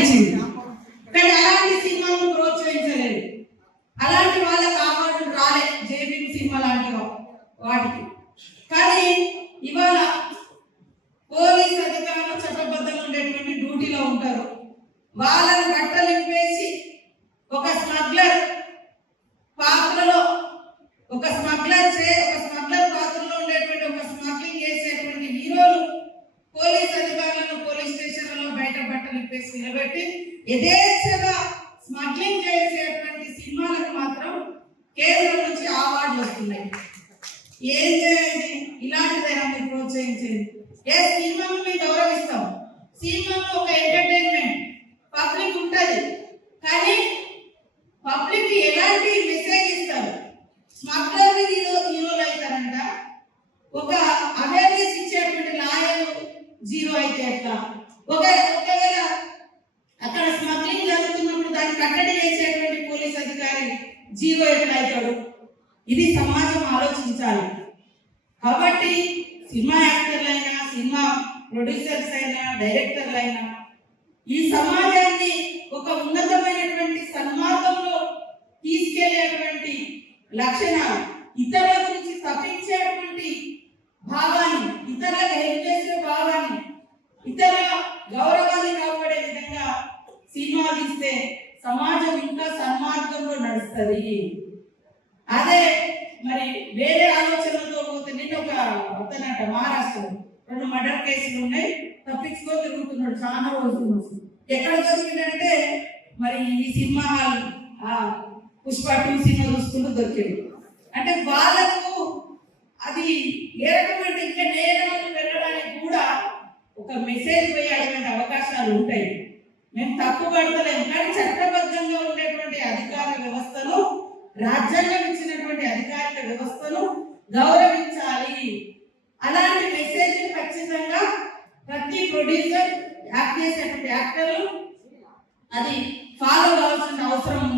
కానీ అలాంటి సినిమాలను ప్రోత్సహించలేదు. అలాంటి వాళ్ళకి అవార్డులు రాలే, జేబీ సినిమా లాంటి వాటికి. కానీ ఇవాళ పోలీస్ అధికారులు చట్టబద్ధంగా ఉండేటువంటి డ్యూటీలో ఉంటారు. వాళ్ళని బట్టలింపేసి ఒక స్మగ్లర్ పాత్రలో ఒక స్మగ్లర్ పాత్రలో ఉండేటువంటి ఒక స్మగ్లింగ్ చేసేటువంటి హీరోలు పోలీస్ అధికారులను పోలీస్ స్టేషన్లలో బయట బట్టలింపేసి నిలబెట్టి యథేచ్ఛగా స్మగ్లింగ్ చేసేటువంటి సినిమాలకు మాత్రం కేంద్రం నుంచి అవార్డులు వస్తున్నాయి. ఏం చేయాలి? ఇలాంటిదైనా మీరు ప్రోత్సహించేది. ఏ సినిమాను మేము గౌరవిస్తాం, సినిమాలో ఒక ఎంటర్టైన్మెంట్ పబ్లిక్ ఉంటుంది, కానీ పబ్లిక్ ఎలాంటి మెసేజ్ ఇస్తారు? స్మగ్లర్ హీరోలు అవుతారంట, ఒక అవేర్నెస్ ఇచ్చేటువంటి లాయర్ జీరో అయితే ఎట్లా? ఒకవేళ అక్కడ స్మగ్లింగ్ జరుగుతున్నప్పుడు దాన్ని కట్టడి చేసేటువంటి పోలీస్ అధికారి జీరో ఎట్లా అవుతాడు? ఇది సమాజం ఆలోచించాలి. కాబట్టి సినిమా యాక్టర్లైనా, సినిమా ప్రొడ్యూసర్స్ అయినా, డైరెక్టర్లు అయినా ఈ సమాజాన్ని ఒక ఉన్నతమైనటువంటి సన్మార్గంలో తీసుకెళ్లేటువంటి లక్షణాలు, ఇతరుల గురించి తప్పించేటువంటి భావాన్ని, ఇతరులకు హెల్ప్ చేసే భావాన్ని, ఇతరుల గౌరవాన్ని కాపాడే విధంగా సినిమా తీస్తే సమాజం ఇంకా సన్మార్గంలో నడుస్తుంది. అదే మరి వేరే ఆలోచనలతో పోతే, నిన్న ఒక అతనట మహారాష్ట్రలో 2 మర్డర్ కేసులు ఉన్నాయి, తప్పించుకో తిరుగుతున్నాడు చాలా రోజులు. ఎక్కడ దొరికిందంటే మరి ఈ సినిమా హాల్ పుష్ప 2 సినిమా చూసుకుంటూ దొరికింది. అంటే వాళ్ళకు అది ఏ రకమైన ఇంకా నేరాలు వెళ్ళడానికి కూడా ఒక మెసేజ్ పోయేటువంటి అవకాశాలు ఉంటాయి. మేము తప్పు పడతలేము, కానీ చట్టబద్ధంగా ఉండేటువంటి అధికార వ్యవస్థను, రాజ్యాంగం ఇచ్చినటువంటి అధికారిక వ్యవస్థను గౌరవించాలి. అలాంటి మెసేజ్ ఖచ్చితంగా ప్రతి ప్రొడ్యూసర్, యాక్ట్ చేసేటువంటి యాక్టర్లు అది ఫాలో కావాల్సిన అవసరం ఉంది.